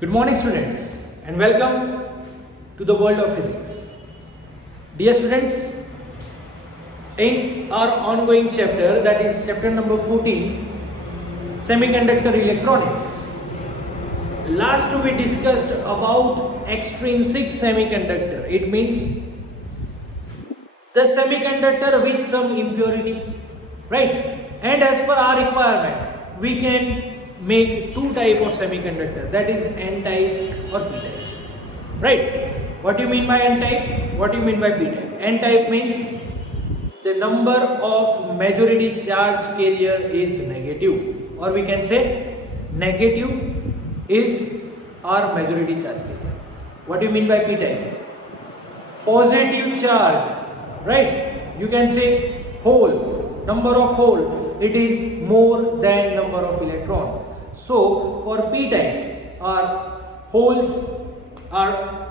Good morning students and welcome to the world of physics. Dear students, in our ongoing chapter, that is chapter number 14, Semiconductor Electronics, last we discussed about extrinsic semiconductor. It means the semiconductor with some impurity, right? And as per our requirement, we can make two type of semiconductor, that is n-type or p-type, right? What do you mean by n-type? What do you mean by p-type? N-type means the number of majority charge carrier is negative, or we can say negative is our majority charge carrier. What do you mean by p-type? Positive charge, right? You can say hole, number of hole, it is more than number of electron. So for p-type, our holes are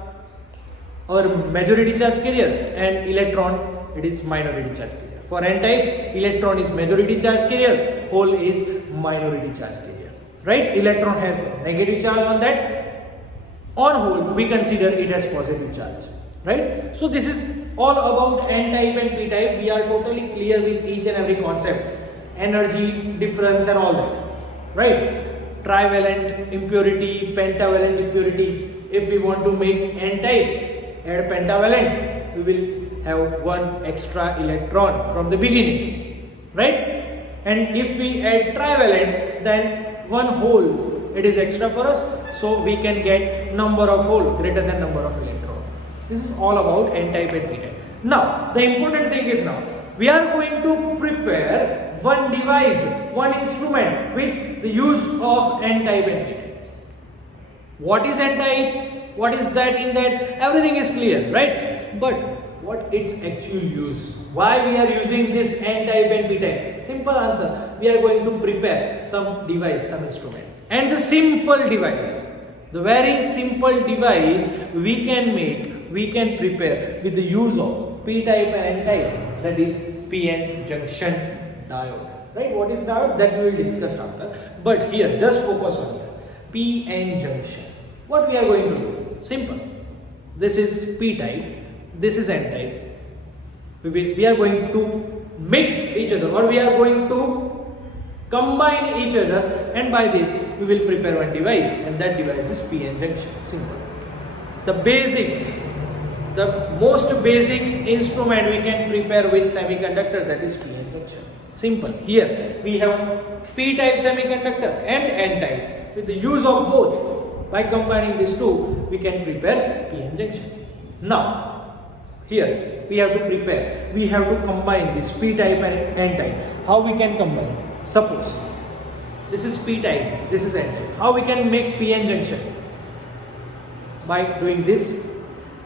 our majority charge carrier and electron it is minority charge carrier. For n-type, electron is majority charge carrier, hole is minority charge carrier, right? Electron has negative charge on that, on hole we consider it as positive charge, right? So this is all about n-type and p-type. We are totally clear with each and every concept, energy difference and all that, right? Trivalent impurity, pentavalent impurity. If we want to make n-type, add pentavalent, we will have one extra electron from the beginning, right? And if we add trivalent, then one hole it is extra for us, so we can get number of hole greater than number of electron. This is all about n-type and p-type. Now the important thing is, now we are going to prepare one device, one instrument with the use of n-type and p-type. What is n-type? What is that in that? Everything is clear, right? But what its actual use? Why we are using this n-type and p-type? Simple answer. We are going to prepare some device, some instrument. And the simple device, the very simple device we can make, we can prepare with the use of p-type and n-type, that is p-n junction diode, right? What is diode? That we will discuss after. But here, just focus on here. p-n junction. What we are going to do? Simple. This is p-type, this is n-type. We are going to mix each other, or we are going to combine each other, and by this we will prepare one device, and that device is p-n junction. Simple. The basics, the most basic instrument we can prepare with semiconductor, that is p-n junction. Simple. Here we have p-type semiconductor and n-type. With the use of both, by combining these two, we can prepare p-n junction. Now here we have to prepare, we have to combine this p-type and n-type. How we can combine? Suppose this is p-type, this is n-type. How we can make p-n junction? By doing this.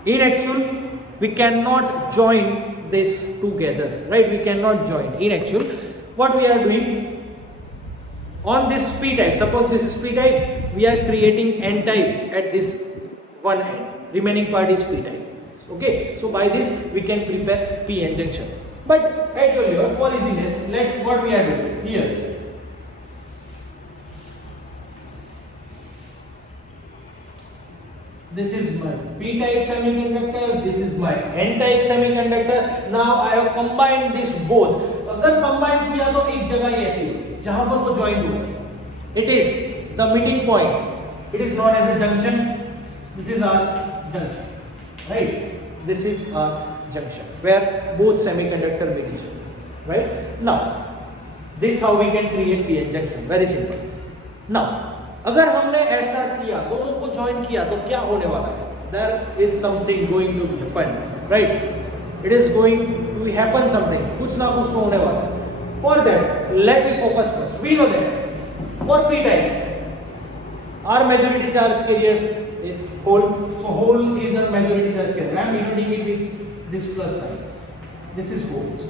In actual, we cannot join this together, right? We cannot join. In actual, what we are doing on this p-type, suppose this is p-type, we are creating n-type at this one end, remaining part is p-type. Okay, so by this we can prepare p-n junction. But at your level, for easiness, let what we are doing here. This is my p-type semiconductor, this is my n-type semiconductor. Now I have combined this both. अगर combine किया तो एक जगह ही ऐसी होगी जहाँ पर वो join हुए. It is the meeting point. It is known as a junction. This is our junction, right? This is our junction where both semiconductor meet each other, right? Now this how we can create p-n junction. Very simple. Now अगर हमने ऐसा किया, दोनों को ज्वाइन किया, तो क्या होने वाला है? There is something going to happen, right? It is going to happen something. कुछ ना कुछ तो होने वाला है. For that, let me focus first. We know that for p-type, our majority charge carriers is hole. So hole is our majority charge carrier. I am denoting it with this plus sign. This is holes,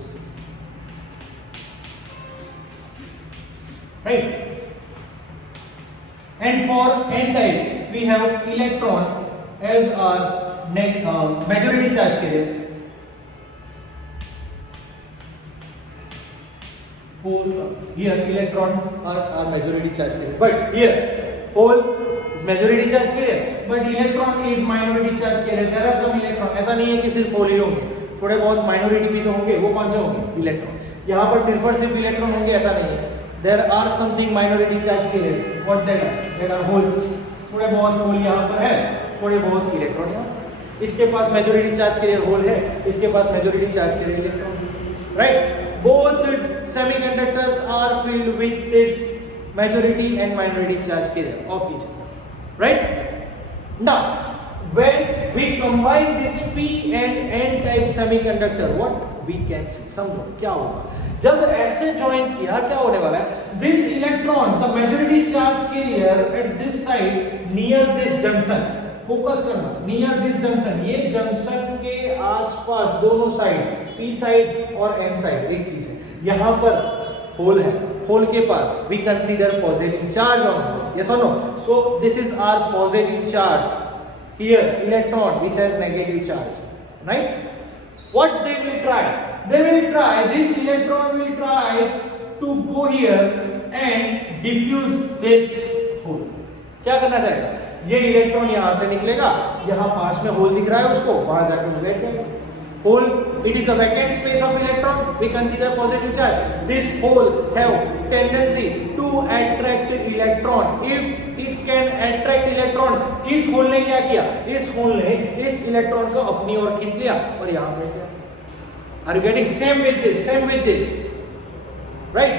right? And for n-type, we have electron as our majority charge carrier. Hole here electron are majority charge carrier, but here hole is majority charge carrier, but electron is minority charge carrier. There are some electron. ऐसा नहीं है कि सिर्फ होल ही होंगे, थोड़े बहुत माइनॉरिटी भी तो होंगे. वो कौन से होंगे? इलेक्ट्रॉन. यहाँ पर सिर्फ और सिर्फ इलेक्ट्रॉन होंगे ऐसा नहीं है. There are something minority charge carrier. What that are? That are holes. थोड़े बहुत होल यहाँ पर है, थोड़े बहुत इलेक्ट्रॉन यहाँ. इसके पास मेजॉरिटी चार्ज कैरियर होल है, इसके पास majority charge carrier electron. Right? Both semiconductors are filled with this majority and minority charge carrier of each other. Right? Now, when we combine this P and N type semiconductor, what we can see? समझो क्या होगा जब ऐसे ज्वाइन किया, क्या होने वाला है? This electron, the majority charge carrier at this side near this junction. Focus करना, नियर दिस जंक्शन. ये जंक्शन के आसपास दोनों साइड, पी साइड और एन साइड एक चीज है. यहाँ पर होल है, होल के पास we consider positive charge on hole. Yes और no? So this is our positive charge. Here electron which has negative charge. Right? What they will try? They will try, this electron will try to go here and diffuse this hole. क्या करना चाहेगा? ये इलेक्ट्रॉन यहां से निकलेगा, यहां पास में होल दिख रहा है उसको, वहां जाके वो बैठ जाएगा. Hole, it is a vacant space of electron. We consider positive charge. This hole have tendency to attract electron. If it can attract electron, इस होल ने क्या किया? इस होल ने इस इलेक्ट्रॉन को अपनी ओर खींच लिया और यहां बैठ गया. Are you getting? Same with this, same with this. Right?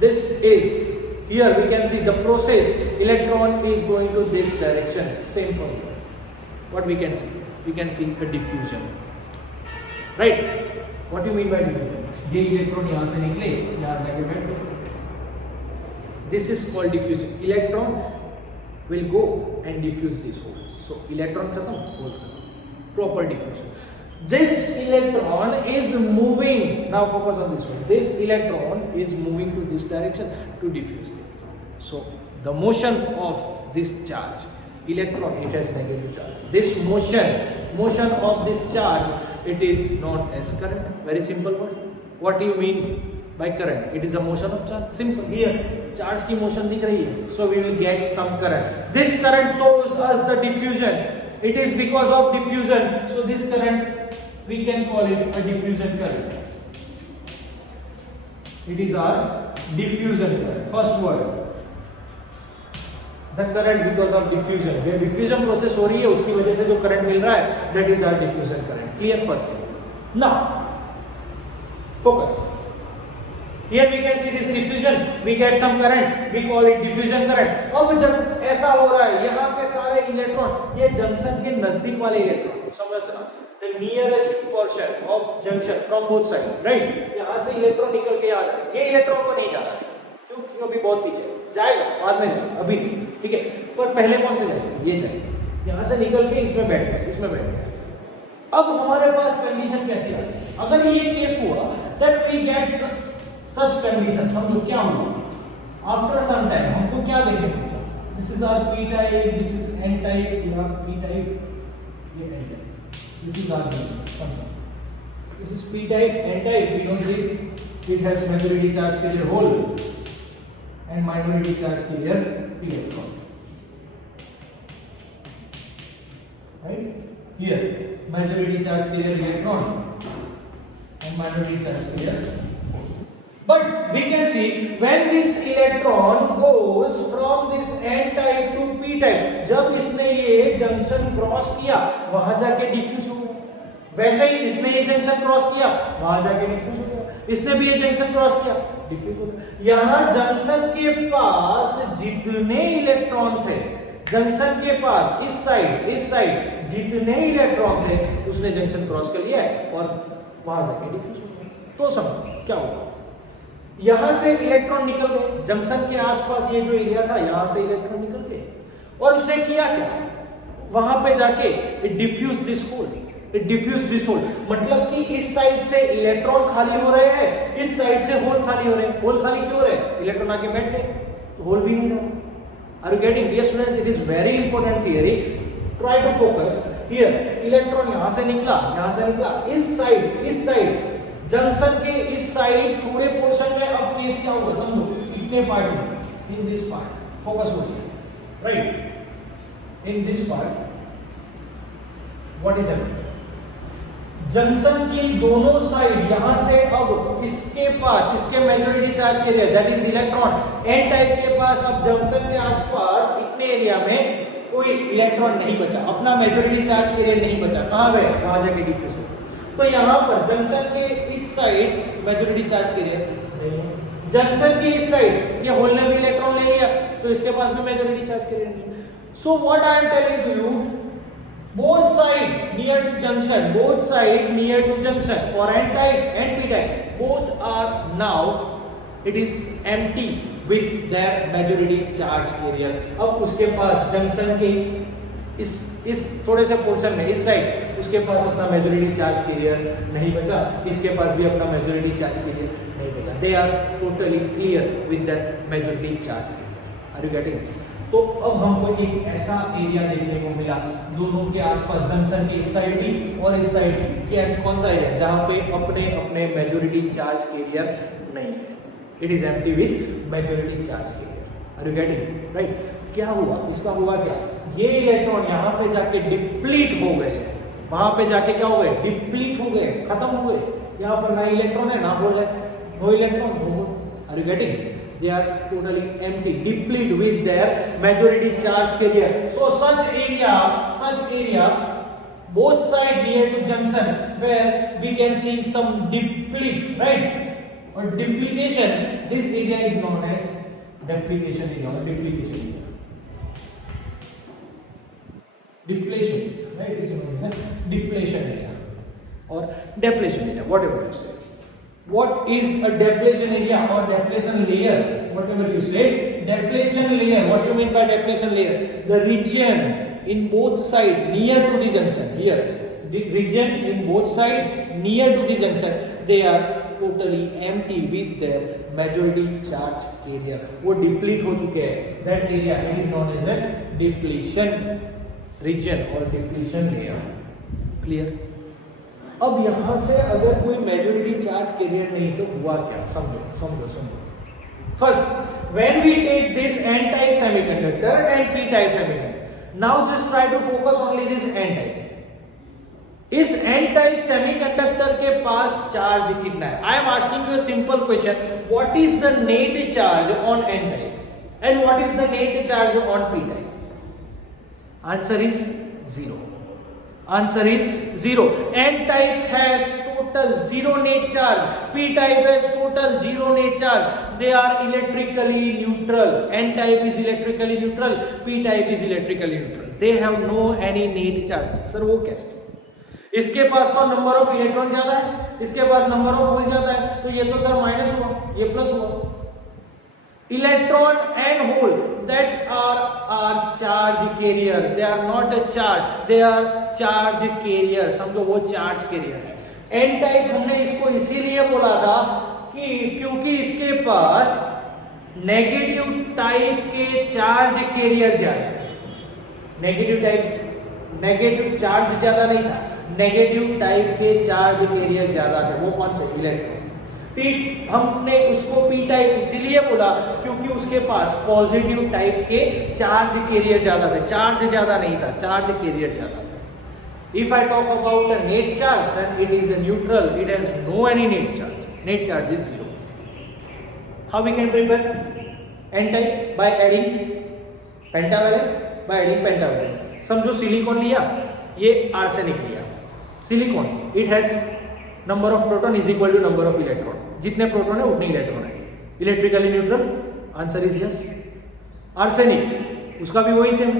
This is, here we can see the process. Electron is going to this direction. Same for here. What we can see? We can see a diffusion. Right? What do you mean by diffusion? ये इलेक्ट्रॉन यहाँ से निकले, यहाँ जाके बैठ गए. This is called diffusion. Electron will go and diffuse this hole. So electron खत्म, hole खत्म. Proper diffusion. This electron is moving. Now focus on this one. This electron is moving to this direction to diffuse this. So the motion of this charge, electron, it has negative charge. This motion of this charge, it is known as current. Very simple word. What do you mean by current? It is a motion of charge. Simple. Here charge की motion दिख रही है. So we will get some current. This current shows us the diffusion. It is because of diffusion. So this current, we can call it a diffusion current. It is our diffusion current. First word. The current because of diffusion. where diffusion process हो रही है उसकी वजह से जो current मिल रहा है, that is our diffusion current. Clear first thing. Now, focus. Here we can see this diffusion. We get some current. We call it diffusion current. अब जब ऐसा हो रहा है, यहाँ पे सारे इलेक्ट्रॉन, ये जंक्शन के नजदीक वाले इलेक्ट्रॉन, समझना, the nearest portion of junction from both sides, right? यहाँ से इलेक्ट्रॉन निकल के आ रहा है. ये इलेक्ट्रॉन को नहीं जा रहा है, क्योंकि अभी बहुत पीछे जाएगा, बाद में जाएगा, अभी नहीं, ठीक है? पर पहले कौन से जाएगा? ये जाएगा. यहाँ से निकल के इसमें बैठ गया, इसमें बैठ गया. अब हमारे पास कंडीशन कैसी आ रही है? अगर ये केस हुआ, that we get such condition, समझो क्या होगा? After some time हमको क्या देखेंगे? This is our p type, this is n type, ये p type, ये n type. This is our condition. This is p type, n type. We know that it has majority charge carrier hole and minority charge carrier electron. Right? Here majority charge carrier electron and minority charge carrier. But we can see when this electron goes from this n type to p type, जब इसने ये junction cross किया, वहां जाके डिफ्यूज हो गया. वैसे ही इसने ये जंक्शन क्रॉस किया, वहां जाके डिफ्यूज हो गया. इसने भी ये जंक्शन क्रॉस किया, डिफ्यूज हो गया. यहाँ जंक्शन के पास जितने इलेक्ट्रॉन थे, जंक्शन के पास इस साइड जितने इलेक्ट्रॉन थे, उसने जंक्शन क्रॉस कर लिया और वहां जाके डिफ्यूज हो गया. तो समझो क्या होगा? यहां से इलेक्ट्रॉन निकल गए, जंक्शन के आसपास ये जो एरिया था, यहां से इलेक्ट्रॉन निकल गए, और उसने किया क्या? वहां पे जाके इट डिफ्यूज दिस होल, मतलब कि इस साइड से इलेक्ट्रॉन खाली हो रहे हैं, इस साइड से होल खाली हो रहे हैं. होल खाली क्यों हो रहे हैं? इलेक्ट्रॉन आके बैठ गए, तो होल भी नहीं रहा. Are you getting? Dear students, it is very important theory. Try to focus here. Electron यहां से निकला, इस साइड जंक्शन के इस साइड थोड़े पोर्शन में. अब केस क्या होगा समझो, कितने पार्ट में? In this part. फोकस हो गया, right? in this part, what is happening? Junction की दोनों साइड यहां से अब इसके मेजॉरिटी चार्ज के area that is electron, n type के पास अब जंक्शन के आसपास इतने एरिया में कोई इलेक्ट्रॉन नहीं बचा, अपना मेजॉरिटी चार्ज के एरिया नहीं बचा, कहां गए? वहां जाके डिफ्यूज हो। तो यहां पर जंक्शन के इस साइड मेजॉरिटी चार्ज के एरिया नहीं है, जंक्शन की इस साइड ये होल ने भी इलेक्ट्रॉन ले लिया तो इसके पास भी मेजॉरिटी चार्ज के एरिया नहीं। So what I am telling to you, both side near to junction, both side near to junction for n type and p type, both are now it is empty with their majority charge carrier। अब उसके पास जंक्शन के इस थोड़े से पोर्शन में इस साइड उसके पास अपना मेजॉरिटी चार्ज कैरियर नहीं बचा, इसके पास भी अपना मेजॉरिटी चार्ज कैरियर नहीं बचा। They are totally clear with that majority charge carrier. Are you getting? तो अब हमको एक ऐसा एरिया देखने को मिला दोनों के आसपास, जंक्शन की इस साइड भी और इस साइड भी, क्या कौन सा एरिया जहां पे अपने अपने मेजॉरिटी चार्ज कैरियर नहीं है, it is empty with majority charge carrier. Are you getting? Right. क्या हुआ? इसका हुआ क्या, ये इलेक्ट्रॉन यहाँ पे जाके डिप्लीट हो गए, वहां पे जाके क्या हो गए? डिप्लीट हो गए, खत्म हो गए। यहाँ पर ना इलेक्ट्रॉन है ना होल है, no electron no hole. Are you getting? They are totally empty, deplete with their majority charge carrier. So such area, both side near to junction, where we can see some deplete, right? Or duplication. This area is known as duplication area or duplication area. Depletion, right? This is known as depletion area or depletion area, whatever you say. What is a depletion area or depletion layer? Whatever you say, depletion layer. What do you mean by depletion layer? The region in both sides near to the junction. Here, the region in both sides near to the junction, they are totally empty with their majority charge carrier. वो deplete हो चुके हैं. That area it is known as a depletion region or depletion layer. Clear? अब यहां से अगर कोई majority charge carrier नहीं तो हुआ क्या? समझो। First, when we take this n type semiconductor and p type semiconductor, now just try to focus only this n type. इस एन टाइप सेमीकंडक्टर के पास चार्ज कितना है? I am asking you a simple question, what is the net charge on n type and what is the net charge on p type? Answer is 0. Answer is 0. N type has total 0 net charge. P type has total 0 net charge. They are electrically neutral. N type is electrically neutral. P type is electrically neutral. They have no any net charge. Sir वो कैसे? इसके पास तो number of electron ज्यादा है, इसके पास number of whole ज्यादा है, तो ये तो सर माइनस हुआ, ये प्लस हुआ। Electron and hole that are charge carrier, they are not a charge, they are charge carrier। समझो वो चार्ज कैरियर है। एन टाइप हमने इसको इसीलिए बोला था कि क्योंकि इसके पास नेगेटिव टाइप के चार्ज कैरियर ज्यादा थे। नेगेटिव चार्ज ज्यादा नहीं था, नेगेटिव टाइप के चार्ज कैरियर ज्यादा थे। वो कौन से? इलेक्ट्रॉन। हमने उसको पी टाइप इसीलिए बोला क्योंकि उसके पास पॉजिटिव टाइप के चार्ज कैरियर ज्यादा थे, चार्ज ज्यादा नहीं था, चार्ज कैरियर ज्यादा था। If I talk about a net charge then it is a neutral, it has no any net charge, net charge is 0। How we can prepare n type? By adding pentavalent, by adding pentavalent. समझो silicon लिया, ये arsenic लिया। Silicon it has number of proton is equal to number of electron, जितने proton है उतने electron है। Electrically neutral, answer is yes. Arsenic उसका भी वही सेम,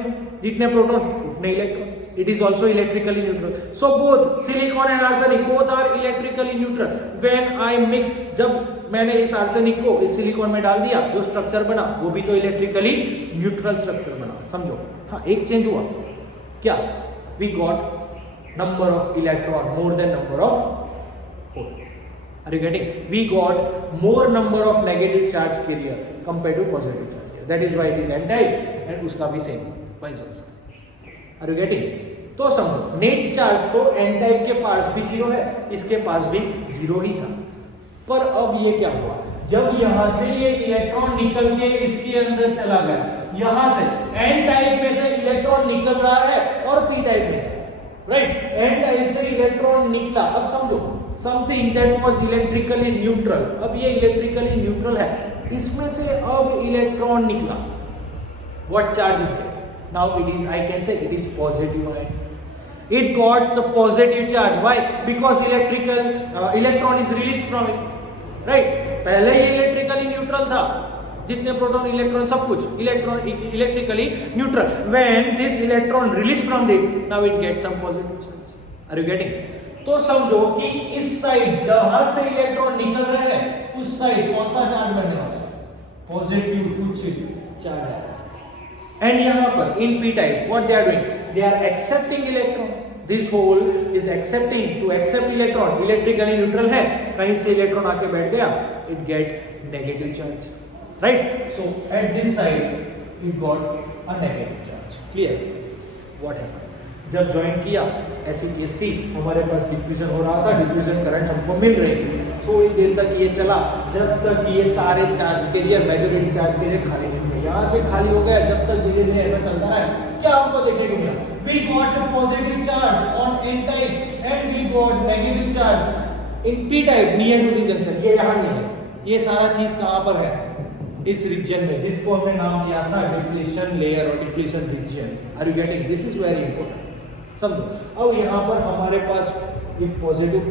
जितने प्रोटॉन उतने electron, it is also electrically neutral. So both silicon and arsenic both are electrically neutral. When I mix, जब मैंने इस आर्सेनिक को इस सिलिकॉन में डाल दिया, जो स्ट्रक्चर बना वो भी तो इलेक्ट्रिकली न्यूट्रल स्ट्रक्चर बना। समझो, हाँ एक चेंज हुआ क्या? We got number of electron more than number of hole. Are you getting? We got more number of negative charge carrier compared to positive charge carrier. That is why it is n type and उसका भी same, vice versa. Are you getting? तो समझो net charge तो n type के पास भी 0 है, इसके पास भी 0 ही था। पर अब ये क्या हुआ? जब यहां से ये इलेक्ट्रॉन निकल के इसके अंदर चला गया, यहां से n टाइप में से इलेक्ट्रॉन निकल रहा है और p टाइप में जाएगा, राइट। एन टाइप से इलेक्ट्रॉन निकला, अब समझो something that was electrically neutral, अब ये इलेक्ट्रिकली न्यूट्रल है, इसमें से अब इलेक्ट्रॉन निकला, what charge is there? Now it is, I can say it is positive ion, it got the positive charge. Why? Because electron is released from it, right? पहले ये electrically neutral था, जितने proton electron सब कुछ electrically neutral. When this electron released from it, now it gets some positive charge. Are you getting? तो समझो कि इस साइड जहां से इलेक्ट्रॉन निकल रहे हैं उस साइड कौन सा चार्ज बनने वाला है? पॉजिटिव कुछ चार्ज है. And यहाँ पर in p type what they are doing? They are accepting electron. This hole is accepting, to accept electron. Electrically neutral है, कहीं से इलेक्ट्रॉन आके बैठ गया, it get negative charge, right? So at this side it got a negative charge. Clear? What happened? जब ज्वाइन किया ऐसी केस थी, हमारे पास डिफ्यूजन हो रहा था, डिफ्यूजन करंट हमको मिल रही थी, थोड़ी देर तक ये चला जब तक ये सारे charge carrier, majority charge career खाली नहीं हुए, यहाँ से खाली हो गया, जब तक धीरे धीरे ऐसा चलता है, क्या हमको देखने को मिला? We got a positive charge on n type and we got negative charge in p type near to the junction. ये यहाँ नहीं है, ये सारा चीज कहाँ पर है? इस रीजन में, जिसको हमने नाम दिया था डिप्लीशन लेयर और depletion region. Are you getting? This is very important. समझो, अब यहाँ पर हमारे पास ये पॉजिटिव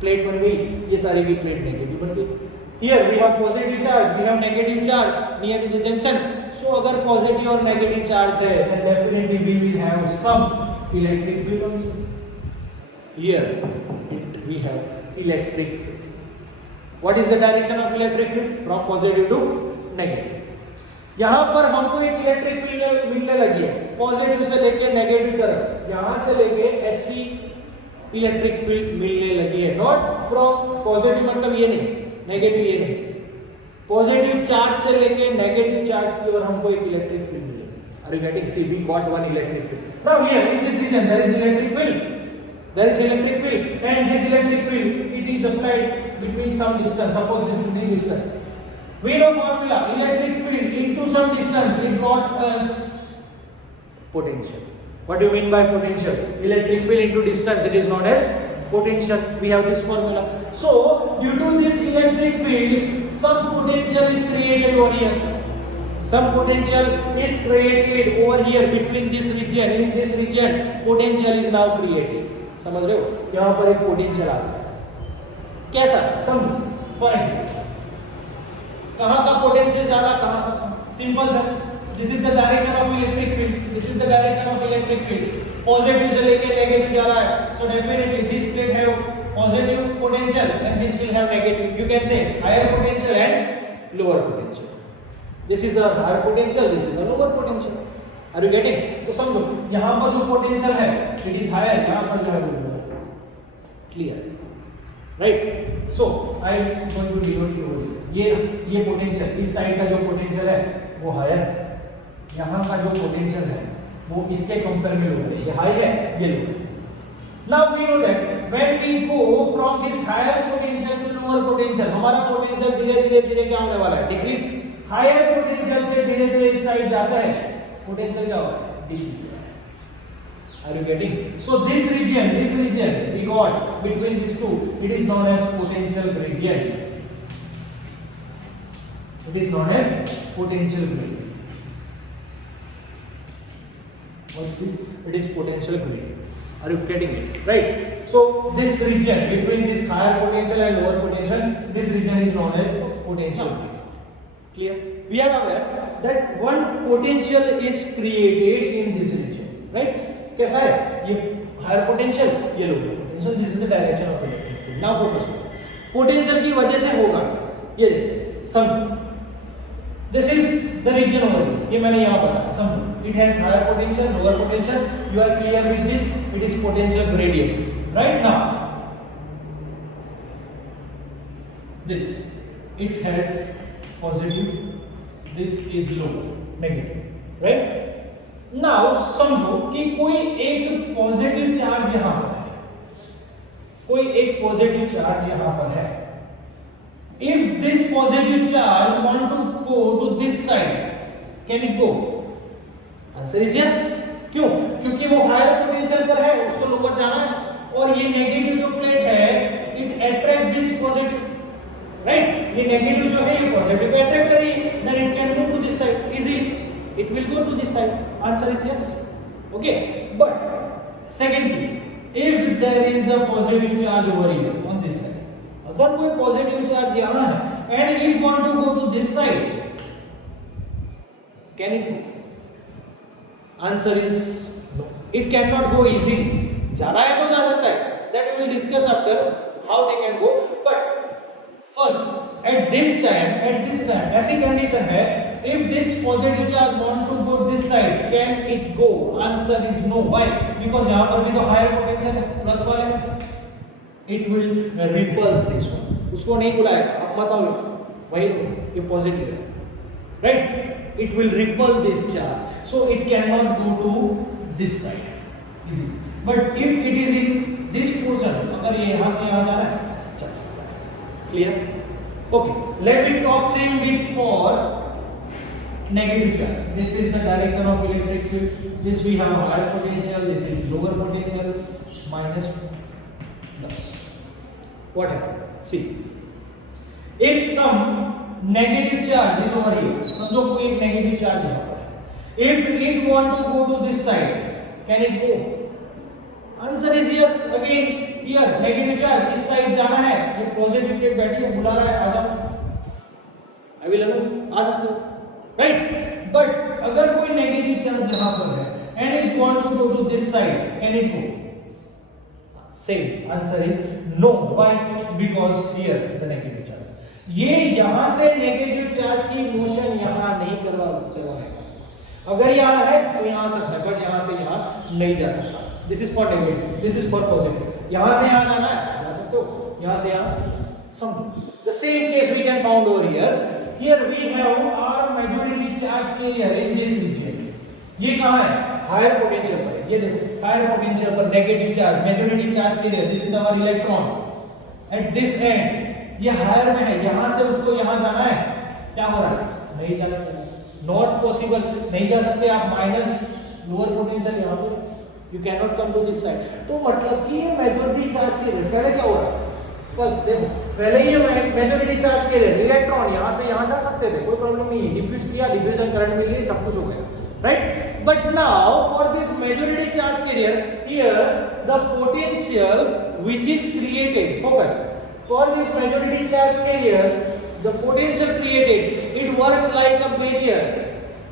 प्लेट बन गई, ये सारी भी प्लेट नेगेटिव बन गई. Here we have positive charge, we have negative charge near to the junction. So अगर positive और negative charge है, then definitely we will have some electric field also. Here we have electric field. What is the direction of electric field? From positive to negative. यहाँ पर हमको एक electric field मिलने लगी है, पॉजिटिव से लेके नेगेटिव तरफ, यहाँ से लेके ऐसी इलेक्ट्रिक फील्ड मिलने लगी है. नॉट फ्रॉम पॉजिटिव, मतलब ये नहीं, नेगेटिव ये नहीं, पॉजिटिव चार्ज से लेके नेगेटिव चार्ज की ओर हमको एक इलेक्ट्रिक फील्ड मिलेगी. Are you getting? See we got one electric field. Now here in this region there is electric field, there is electric field, and this electric field it is applied between some distance. Suppose this is the distance, we know formula, electric field into some distance it got us potential. What do you mean by potential? Electric field into distance, it is known as potential. We have this formula. So due to this electric field, some potential is created over here, some potential is created over here between this region. In this region potential is now created. समझ रहे हो? यहाँ पर एक पोटेंशियल आ गया, कैसा? समझो, for example कहाँ का पोटेंशियल ज्यादा, कहाँ का? Simple sir, this is the direction of electric field, this is the direction of electric field, positive से लेके नेगेटिव जा रहा है, सो डेफिनेटली दिस प्लेट है positive potential and this will have negative. You can say higher potential and lower potential. This is a higher potential, this is a lower potential. Are you getting? तो समझो यहाँ पर जो पोटेंशियल है it is higher, यहाँ पर जो है lower. Clear? Right. So I am going to denote ये पोटेंशियल, इस साइड का जो पोटेंशियल है वो हायर, यहाँ का जो पोटेंशियल है वो इसके कंपेयर में लोअर है. ये हाई है, ये lower. Now we know that when we go from this higher potential to lower potential, हमारा पोटेंशियल धीरे धीरे क्या होने वाला है? डिक्रीज. हायर पोटेंशियल से धीरे धीरे इस साइड जाता है, पोटेंशियल क्या होगा? Decrease. Are you getting? So this region we got between these two, it is known as potential gradient. It is known as potential gradient. What is? It is potential gradient. Are you getting it? Right. So this region between this higher potential and lower potential, this region is known as potential gradient. Clear? We are aware that one potential is created in this region, right? कैसा है? ये higher potential, ये lower potential. This is the direction of electric field. Now focus करो, potential की वजह से होगा ये. समझो, this is the region over here, ये मैंने यहाँ बताया. समझो, it has higher potential, lower potential. You are clear with this? It is potential gradient. Right. Now this it has positive, this is low negative. Right. Now समझो कि कोई एक positive charge यहां पर है, कोई एक पॉजिटिव चार्ज यहां पर है. If this positive charge want to go to this side, can it go? Answer is yes. क्यों? क्योंकि वो हायर पोटेंशियल पर है, उसको लोअर जाना है, और ये नेगेटिव जो प्लेट है it attract this positive, right? ये नेगेटिव जो है ये पॉजिटिव को अट्रैक्ट कर रही है, then it can move to this side easily, it will go to this side. Answer is yes. Okay, but second case, if there is a positive charge over here on this side, अगर कोई positive charge यहां है and if want to go to this side, can it go? Answer is no, it can not go easily. जाना है तो जा सकता है, that we will discuss after how they can go, but first at this time ऐसी condition है, if this positive charge want to go this side, can it go? Answer is no. Why? Because यहाँ पर भी तो higher potential है, प्लस वाले, it will repulse this one. उसको नहीं बुलाएगा, अब मत आओ, वही ये पॉजिटिव है, right? It will repel this charge, so it cannot go to this side, easy. But if it is in this portion, अगर ये यहाँ से यहाँ जाना है, चल सकता है, clear? Okay, let me talk same with for negative charge. This is the direction of electric field. This we have higher potential, this is lower potential, minus plus. What happened? See, if some negative charge is over here, समझो कोई एक negative charge यहाँ पर है, if it want to go to this side, can it go? Answer is yes. Again here negative charge इस साइड जाना है, ये पॉजिटिव प्लेट बैठी है, बुला रहा है, आ जाओ, I will allow, आ सकते हो, right? But अगर कोई नेगेटिव चार्ज यहाँ पर है and if you want to go to this side, can it go? Same answer is no. Why? Because here the negative charge, ये यहाँ से नेगेटिव चार्ज की मोशन यहाँ नहीं करवाएगा। अगर यहाँ है तो यहाँ आ सकता है, बट यहाँ से यहाँ नहीं जा सकता। This is for negative, this is for positive. यहाँ से यहाँ जाना है, जा सकते हो, यहाँ से यहाँ something. The same case we can found over here. Here we have our majority charge carrier in this region. ये कहाँ है? Higher potential पर है। ये देखो higher potential पर negative charge, majority charge carrier. This is our electron. At this end ये higher में है, यहाँ से उसको यहाँ जाना है, क्या हो रहा है? नहीं जाना है, not possible, नहीं जा सकते आप। माइनस lower potential यहाँ पे, you cannot come to this side. तो मतलब कि ये majority charge carrier पहले क्या हो रहा है? फर्स्ट देखो, पहले ये मेजॉरिटी चार्ज के लिए इलेक्ट्रॉन यहाँ से यहाँ जा सकते थे, कोई प्रॉब्लम नहीं है, डिफ्यूज किया, डिफ्यूजन करंट मिल गई, सब कुछ हो गया, right? But now for this majority charge carrier here the potential which is created, focus, for this majority charge carrier the potential created, it works like a barrier,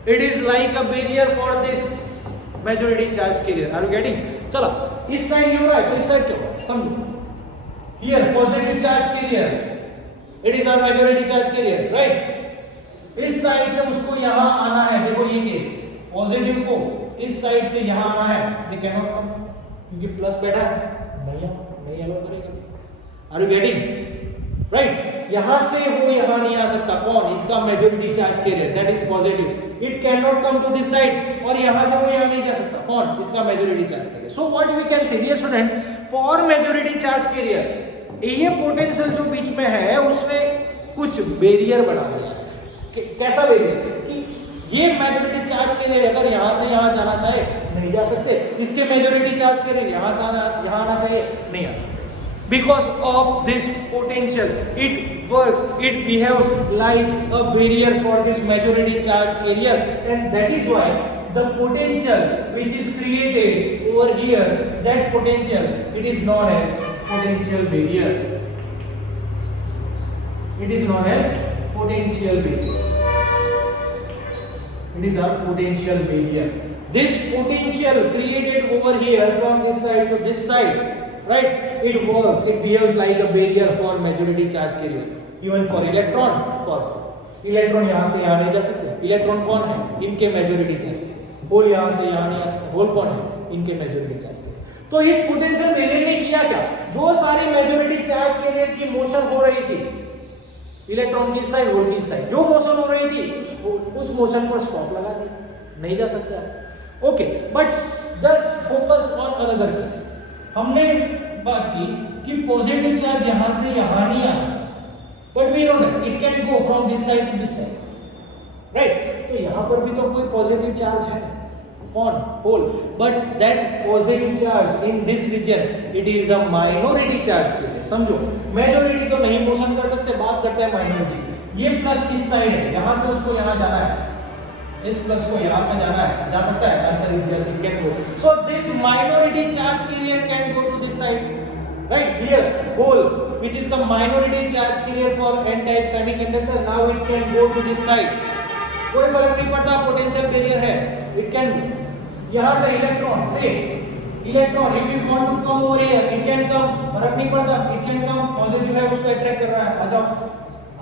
it is like a barrier for this majority charge carrier. Are you getting? चलो इस साइड ये हो रहा है तो इस साइड क्या होगा, समझो। Here positive charge carrier, it is our majority charge carrier, right? इस साइड से उसको यहाँ आना है, देखो ये केस, पॉजिटिव को इस साइड से यहाँ आना है, they cannot come, क्योंकि प्लस बैठा है, नहीं अलाउ करेगा। Are you getting? Right? यहाँ से वो यहाँ नहीं आ सकता, कौन? इसका majority charge carrier, that is positive. It cannot come to this side, और यहाँ से वो यहाँ नहीं जा सकता, कौन? इसका majority charge carrier. So what we can say, dear students, for majority charge carrier, ये पोटेंशियल जो बीच में है उसने कुछ बैरियर बना दिया। कैसा बैरियर? कि ये मेजॉरिटी चार्ज के लिए अगर यहाँ से यहाँ जाना चाहे नहीं जा सकते, इसके मेजॉरिटी चार्ज के लिए यहाँ से यहाँ आना चाहिए नहीं आ सकते। Because of this potential it works, it behaves like a barrier for this majority charge career, and that is why the potential which is created over here, that potential, it is known as potential barrier. It is known as potential barrier. It is our potential barrier. This potential created over here from this side to this side, right? It works, it behaves like a barrier for majority charge carrier. Even for electron, electron यहाँ से यहाँ नहीं जा सकते। इलेक्ट्रॉन कौन है? इनके majority charge. Whole यहाँ से यहाँ नहीं आ सकता, होल कौन है? इनके मेजॉरिटी चार्ज के। तो इस पोटेंशियल बैरियर ने किया क्या? जो सारी मेजॉरिटी चार्ज कैरियर की मोशन हो रही थी, इलेक्ट्रॉन की साइड, होल की साइड, जो मोशन हो रही थी उस मोशन पर स्टॉप लगा दिया, नहीं जा सकता। Okay, but just focus on another case. हमने बात की कि पॉजिटिव चार्ज यहाँ से यहाँ नहीं आ सकता, but we know that it can go from this side to this side, right? तो यहाँ पर भी तो कोई पॉजिटिव चार्ज है, कौन? Hole. But that positive charge in this region it is a minority charge carrier. समझो, मेजॉरिटी तो नहीं मोशन कर सकते, बात करते हैं माइनॉरिटी. ये प्लस इस साइड है, यहां से उसको यहां जाना है, इस प्लस को यहां से जाना है, जा सकता है. Answer is yes, it can go. So this minority charge carrier can go to this side. Right here, hole, which is the minority charge carrier for n-type semiconductor, now it can go to this side. कोई फर्क नहीं पड़ता, potential barrier है, it can. यहाँ से इलेक्ट्रॉन से electron, if you want to come over here, it can come. फर्क नहीं पड़ता, it can come. पॉजिटिव है, उसको अट्रैक्ट कर रहा है, आ जाओ,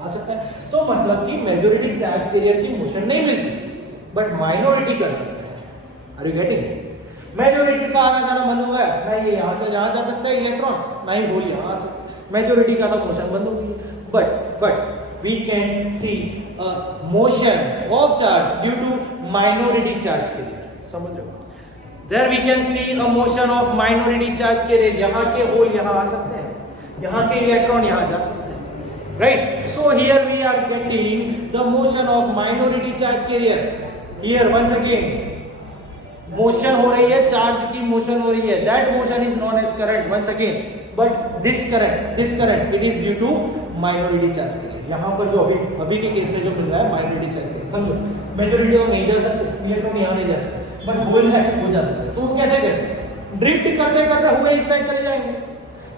आ सकता है. तो मतलब कि मेजॉरिटी चार्ज कैरियर की मोशन नहीं मिलती, बट माइनॉरिटी कर सकते हैं. Are you getting? मेजॉरिटी का आना जाना बंद हो गया, ना ये यहाँ से जहाँ जा सकता है इलेक्ट्रॉन, ना ही होल यहाँ आ सकता है. मेजॉरिटी का तो मोशन बंद हो गई. But we can see a motion of charge due to minority charge carrier. समझ रहे हो? There we can see a motion of minority charge carrier. यहाँ के होल यहाँ आ सकते हैं, यहाँ के इलेक्ट्रॉन यहाँ जा सकते हैं. Right? So here we are getting the motion of minority charge carrier. Here once again motion हो रही है, चार्ज की मोशन हो रही है, that motion is known as current once again. But this current it is due to minority charge carrier. यहाँ पर जो अभी के केस में जो मिल रहा है माइनॉरिटी चार्ज कैरियर. समझो, मेजॉरिटी तो नहीं जा सकते, इलेक्ट्रॉन यहाँ नहीं जा सकते, बट होल है वो जा सकते. तो वो कैसे करें? ड्रिफ्ट करते करते हुए इस साइड चले जाएंगे,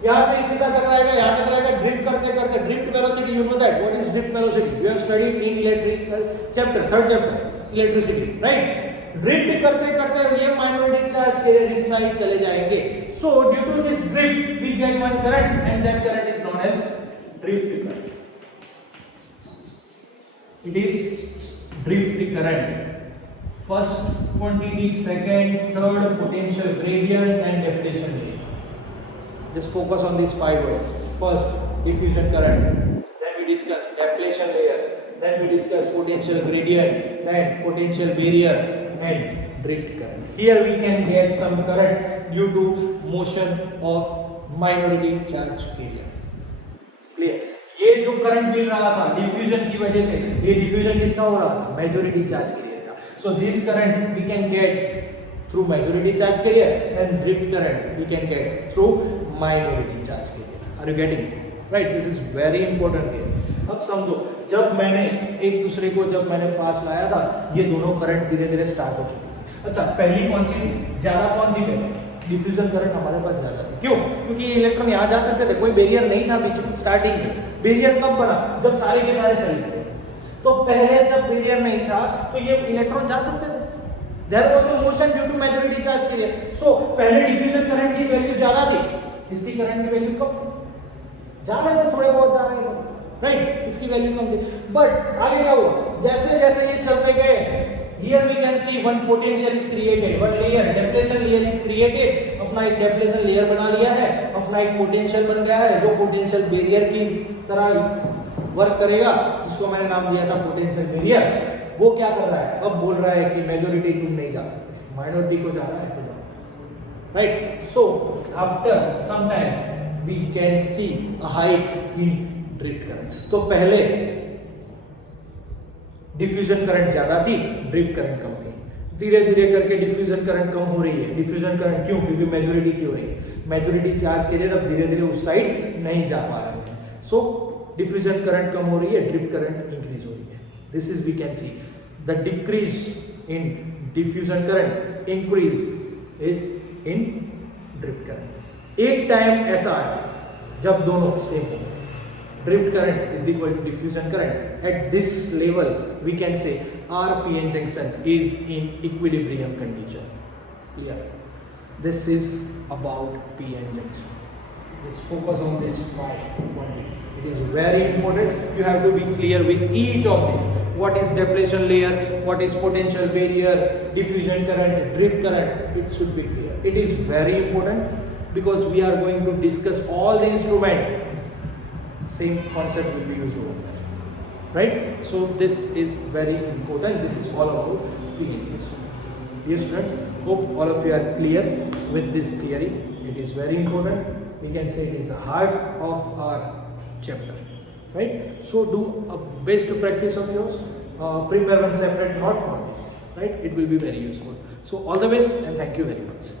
यहाँ से इसी तक रहेगा, यहाँ तक रहेगा. ड्रिफ्ट करते करते, drift velocity, you know that what is drift velocity, we have studied in electrical chapter, third chapter, electricity. Right? Drift करते करते ये माइनॉरिटी चार्ज कैरियर इस साइड चले जाएंगे. So due to this drift we get one current and that current is known as drift current. It is drift current. First quantity, second, third, potential gradient and depletion layer. Just focus on these 5 words. First, diffusion current. Then we discuss depletion layer. Then we discuss potential gradient. Then potential barrier and drift current. Here we can get some current due to motion of minority charge carrier. Clear? ये जो करंट मिल रहा था डिफ्यूजन की वजह से, ये डिफ्यूजन किसका हो रहा था? मेजॉरिटी चार्ज कैरियर का. So this current we can get through majority charge carrier and drift current we can get through minority charge carrier. Are you getting? Right? This is very important here. अब समझो, जब मैंने एक दूसरे को जब मैंने पास लाया था, ये दोनों करंट धीरे धीरे स्टार्ट हो चुके थे. अच्छा, पहली कौन सी थी? ज्यादा कौन थी पहले? डिफ्यूजन करंट हमारे पास ज्यादा थी. क्यों? क्योंकि इलेक्ट्रॉन यहाँ जा सकते थे, कोई बैरियर नहीं था बीच में स्टार्टिंग में. बैरियर कब बना? जब सारे के सारे चले गए. तो पहले जब बैरियर नहीं था तो ये इलेक्ट्रॉन जा सकते थे. There was a motion due to majority charge carrier. So पहले डिफ्यूजन करंट की वैल्यू ज्यादा थी, इसकी करंट की वैल्यू कम थी. जा रहे थे, थोड़े बहुत जा रहे थे, राइट? इसकी वैल्यू कम थी. बट आगे क्या हुआ? जैसे जैसे ये चलते गए, here we can see one potential is created, one layer, depletion layer is created. अपना एक depletion layer बना लिया है, अपना एक पोटेंशियल बन गया है जो पोटेंशियल बैरियर की तरह वर्क करेगा, जिसको मैंने नाम दिया था पोटेंशियल बैरियर. वो क्या कर रहा है? अब बोल रहा है कि मेजॉरिटी तुम नहीं जा सकते, माइनॉरिटी को जाना है तो जाओ. Right? So after some time we can see a hike in drift current. तो पहले डिफ्यूजन करंट ज्यादा थी, ड्रिफ्ट करंट कम थी. धीरे धीरे करके डिफ्यूजन करंट कम हो रही है. डिफ्यूजन करंट क्यों? क्योंकि मेजॉरिटी की हो रही है. मेजॉरिटी चार्ज कैरियर अब धीरे धीरे उस साइड नहीं जा पा रहे हैं. सो डिफ्यूजन करंट कम हो रही है, ड्रिफ्ट करंट इंक्रीज हो रही है. This is we can see the decrease in diffusion current, increase is in drift current. एक टाइम ऐसा है जब दोनों सेम हो. drift current is equal to diffusion current. At this level we can say our PN junction is in equilibrium condition. Clear? This is about PN junction. Just focus on this 5 only. It is very important. You have to be clear with each of these. What is depletion layer? What is potential barrier? Diffusion current, drift current. It should be clear. It is very important because we are going to discuss all the instrument. Same concept will be used over there. Right? So this is very important. This is all about PN junction. Dear students, hope all of you are clear with this theory. It is very important. We can say it is the heart of our chapter, right? So do a best practice of yours. Prepare one separate note for this, right? It will be very useful. So all the best and thank you very much.